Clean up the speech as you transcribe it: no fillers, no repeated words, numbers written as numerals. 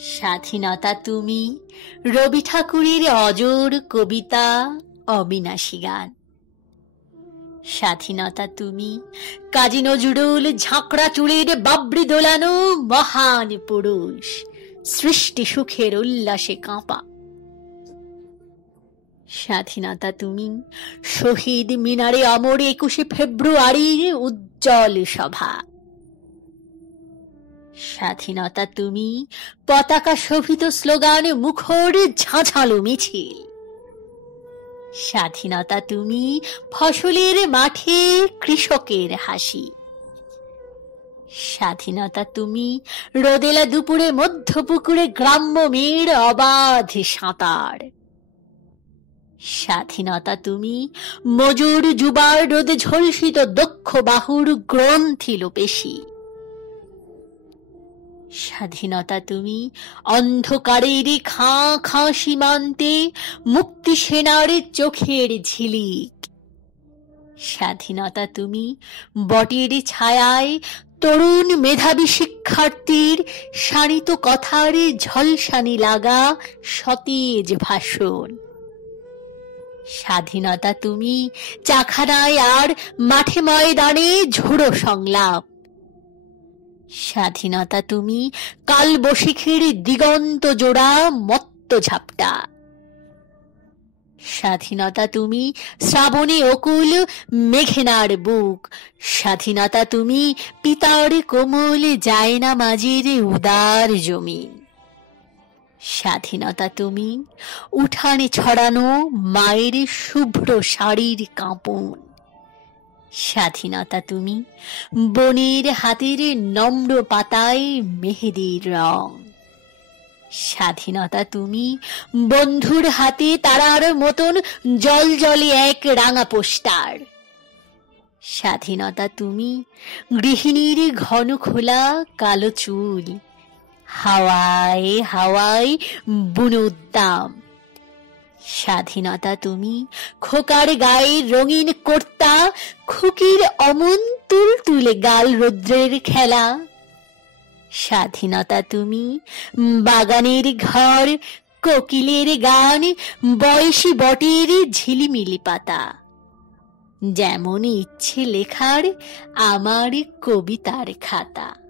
স্বাধীনতা তুমি, রবি ঠাকুরের অজর কবিতা, অবিনাশী গান। স্বাধীনতা তুমি, কাজী নজরুল ঝাঁকড়া চুড়ির বাবরি দোলানো মহান পুরুষ, সৃষ্টি সুখের উল্লাসে কাঁপা। স্বাধীনতা তুমি, শহীদ মিনারে অমর 21শে ফেব্রুয়ারির উজ্জ্বল সভা। স্বাধীনতা তুমি, পতাকা শোভিত স্লোগান মুখর ঝাঁঝালো মিছিল। স্বাধীনতা তুমি, ফসলের মাঠে কৃষকের হাসি। স্বাধীনতা তুমি, রোদেলা দুপুরে মধ্য পুকুরে গ্রাম্য মেয়ের অবাধ সাঁতার। স্বাধীনতা তুমি, মজুর যুবার রোদে ঝলসিত দক্ষ বাহুর গ্রন্থিল পেশি। স্বাধীনতা তুমি, অন্ধকারের খাঁ খাঁ সীমান্তে মুক্তি সেনার চোখের ঝিলিক। স্বাধীনতা তুমি, বটের ছায়ায় তরুণ মেধাবী শিক্ষার্থীর শানিত কথার ঝলসানি লাগা সতেজ ভাষণ। স্বাধীনতা তুমি, চাখানায় আর মাঠে ময়দানে ঝোড়ো সংলাপ। স্বাধীনতা তুমি, কালবৈশাখীর দিগন্ত জোড়া মত্ত ঝাপটা। স্বাধীনতা তুমি, শ্রাবণে অকুল মেঘনার বুক। স্বাধীনতা তুমি, পিতার কোমল জায়নামাজের উদার জমিন। স্বাধীনতা তুমি, উঠানে ছড়ানো মায়ের শুভ্র শাড়ির কাঁপন। স্বাধীনতা তুমি, বনের হাতের নম্র পাতায় মেহেদির রং। স্বাধীনতা তুমি, বন্ধুর হাতে তারার মতন জল জলে এক রাঙা পোস্টার। স্বাধীনতা তুমি, গৃহিণীর ঘন খোলা কালো চুল, হাওয়ায় হাওয়ায় বুনো উদ্দাম। স্বাধীনতা তুমি, খোকার গায়ে রঙিন কর্তা, খুকির অমন তুলতুলে গাল রৌদ্রের খেলা। স্বাধীনতা তুমি, বাগানের ঘর, কোকিলের গান, বয়সী বটের ঝিলিমিলি পাতা। যেমন ইচ্ছে লেখার আমার কবিতার খাতা।